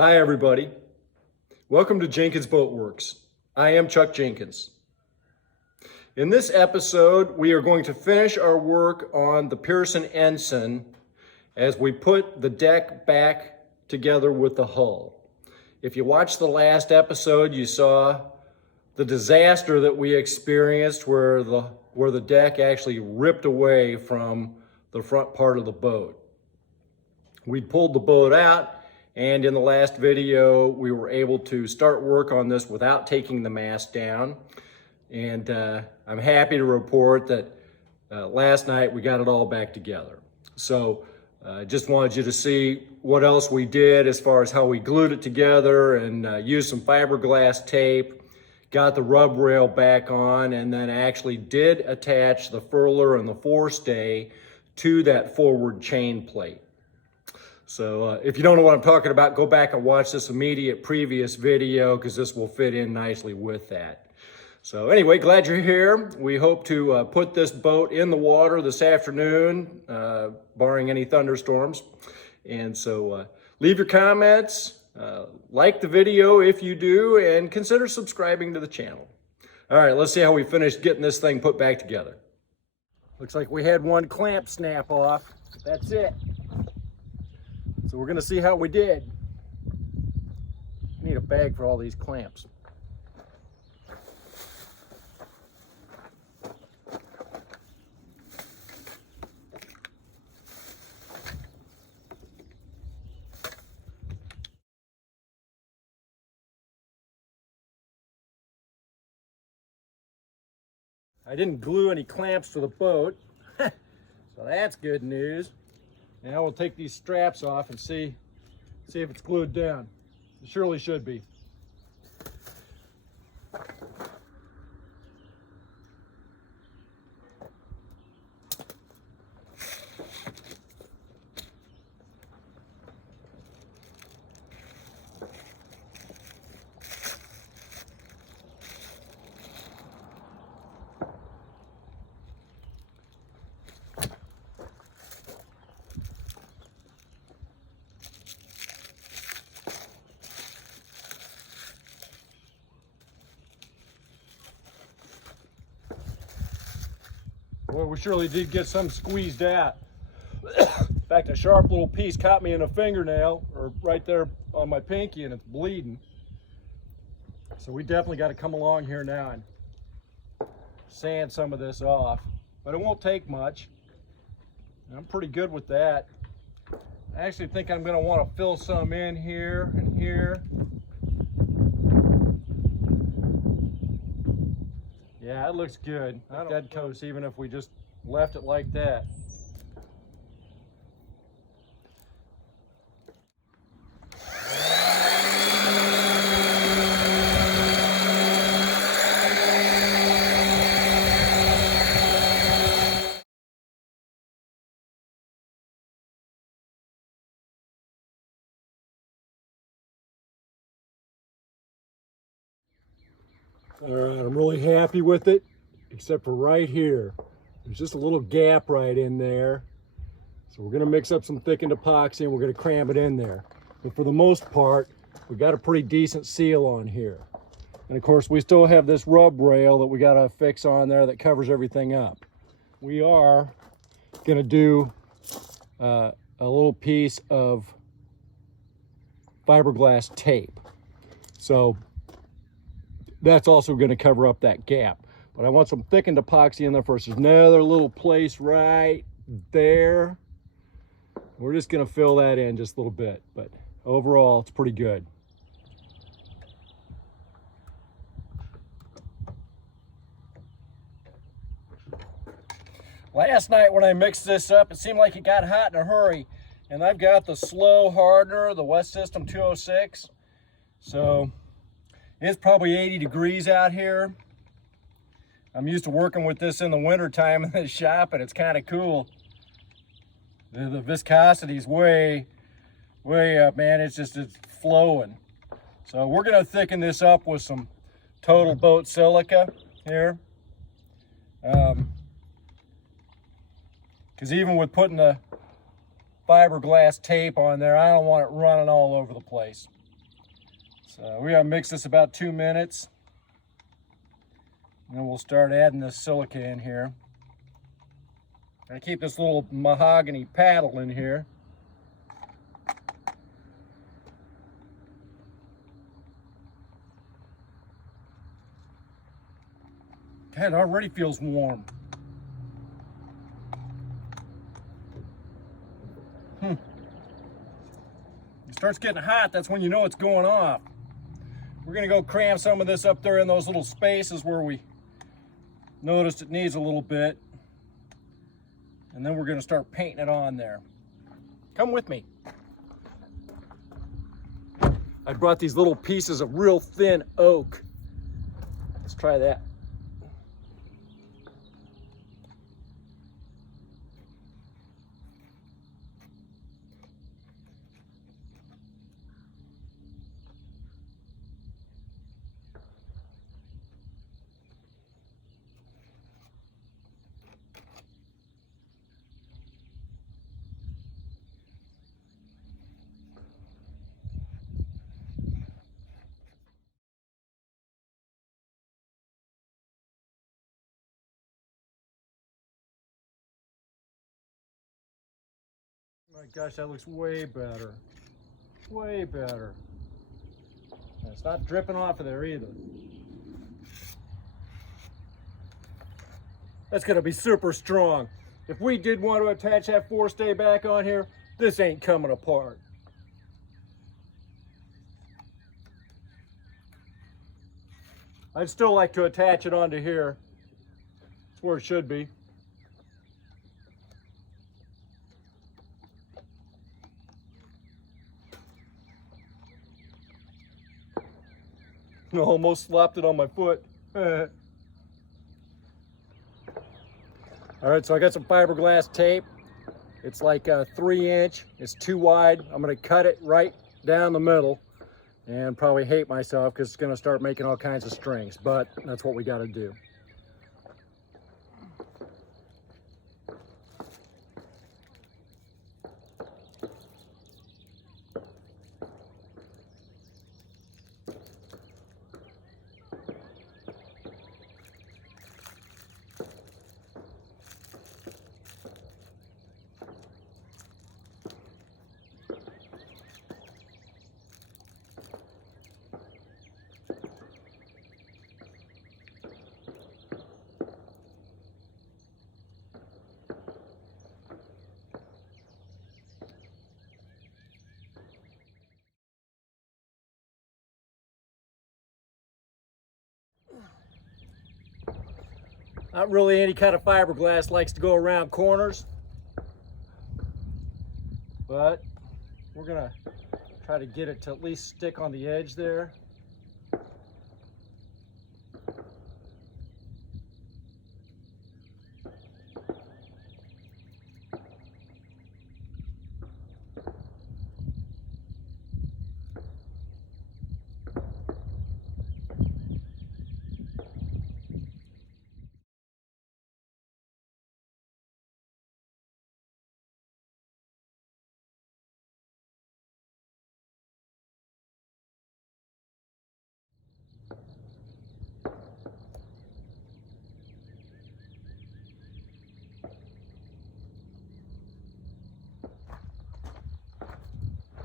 Hi everybody, welcome to Jenkins Boat Works. I am Chuck Jenkins. In this episode, we are going to finish our work on the Pearson Ensign as we put the deck back together with the hull. If you watched the last episode, you saw the disaster that we experienced where the deck actually ripped away from the front part of the boat. We pulled the boat out, and in the last video, we were able to start work on this without taking the mast down. And I'm happy to report that last night we got it all back together. So I just wanted you to see what else we did as far as how we glued it together and used some fiberglass tape, got the rub rail back on, and then actually did attach the furler and the forestay to that forward chain plate. So if you don't know what I'm talking about, go back and watch this immediate previous video because this will fit in nicely with that. So anyway, glad you're here. We hope to put this boat in the water this afternoon, barring any thunderstorms. And so leave your comments, like the video if you do, and consider subscribing to the channel. All right, let's see how we finished getting this thing put back together. Looks like we had one clamp snap off. That's it. So we're gonna see how we did. I need a bag for all these clamps. I didn't glue any clamps to the boat, so that's good news. Now we'll take these straps off and see if it's glued down. It surely should be. Boy, we surely did get some squeezed out. In fact, a sharp little piece caught me in a fingernail, or right there on my pinky, and it's bleeding. So we definitely got to come along here now and sand some of this off. But it won't take much. I'm pretty good with that. I actually think I'm going to want to fill some in here and here. Yeah, it looks good. Dead coast, even if we just left it like that. All right, I'm really happy with it, except for right here. There's just a little gap right in there. So we're gonna mix up some thickened epoxy and we're gonna cram it in there. But for the most part, we got a pretty decent seal on here. And of course, we still have this rub rail that we gotta fix on there that covers everything up. We are gonna do a little piece of fiberglass tape. So that's also going to cover up that gap. But I want some thickened epoxy in there first. There's another little place right there. We're just going to fill that in just a little bit. But overall, it's pretty good. Last night when I mixed this up, it seemed like it got hot in a hurry. And I've got the slow hardener, the West System 206. So it's probably 80 degrees out here. I'm used to working with this in the winter time in the shop, and it's kind of cool. The viscosity is way up, man. It's flowing. So we're gonna thicken this up with some Total Boat silica here. Because even with putting the fiberglass tape on there, I don't want it running all over the place. So we're gonna mix this about 2 minutes. And then we'll start adding this silica in here. I keep this little mahogany paddle in here. God, it already feels warm. It starts getting hot, that's when you know it's going off. We're gonna go cram some of this up there in those little spaces where we noticed it needs a little bit. And then we're gonna start painting it on there. Come with me. I brought these little pieces of real thin oak. Let's try that. My gosh, that looks way better. Way better. And it's not dripping off of there either. That's gonna be super strong. If we did want to attach that forestay back on here, this ain't coming apart. I'd still like to attach it onto here. It's where it should be. Almost slapped it on my foot. All right, so I got some fiberglass tape. It's like a 3-inch. It's too wide. I'm gonna cut it right down the middle and probably hate myself because it's gonna start making all kinds of strings, but that's what we gotta do. Not really any kind of fiberglass likes to go around corners, but we're gonna try to get it to at least stick on the edge there.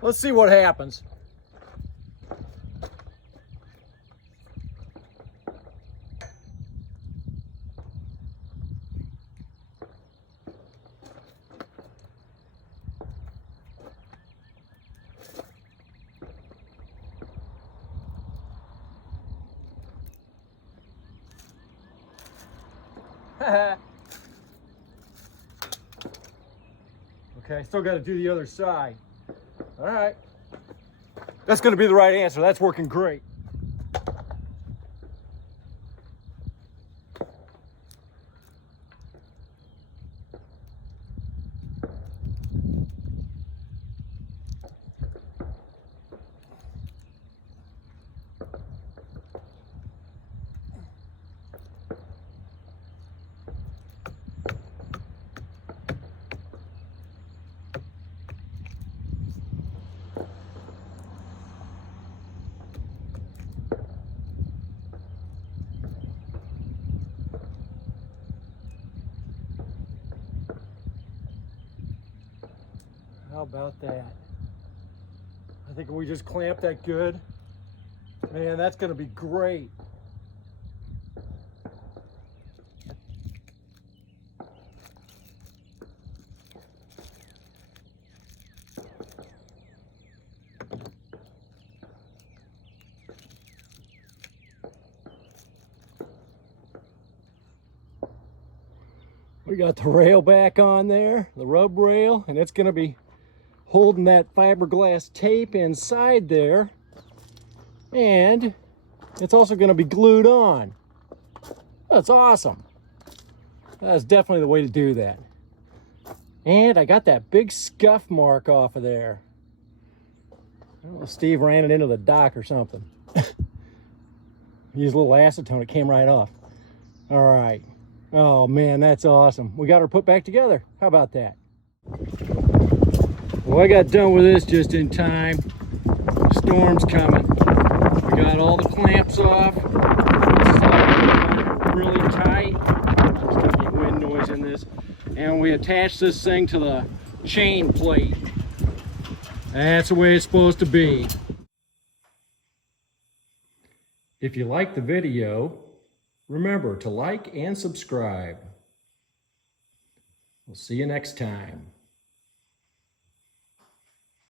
Let's see what happens. Okay, still got to do the other side. All right. That's going to be the right answer. That's working great. How about that? I think we just clamp that good. Man, that's gonna be great. We got the rail back on there, the rub rail, and it's gonna be holding that fiberglass tape inside there. And it's also gonna be glued on. That's awesome. That's definitely the way to do that. And I got that big scuff mark off of there. I don't know, Steve ran it into the dock or something. Used a little acetone, it came right off. All right. Oh man, that's awesome. We got her put back together. How about that? Well, I got done with this just in time. Storm's coming. We got all the clamps off. It's really tight. There's gonna be wind noise in this. And we attach this thing to the chain plate. That's the way it's supposed to be. If you like the video, remember to like and subscribe. We'll see you next time.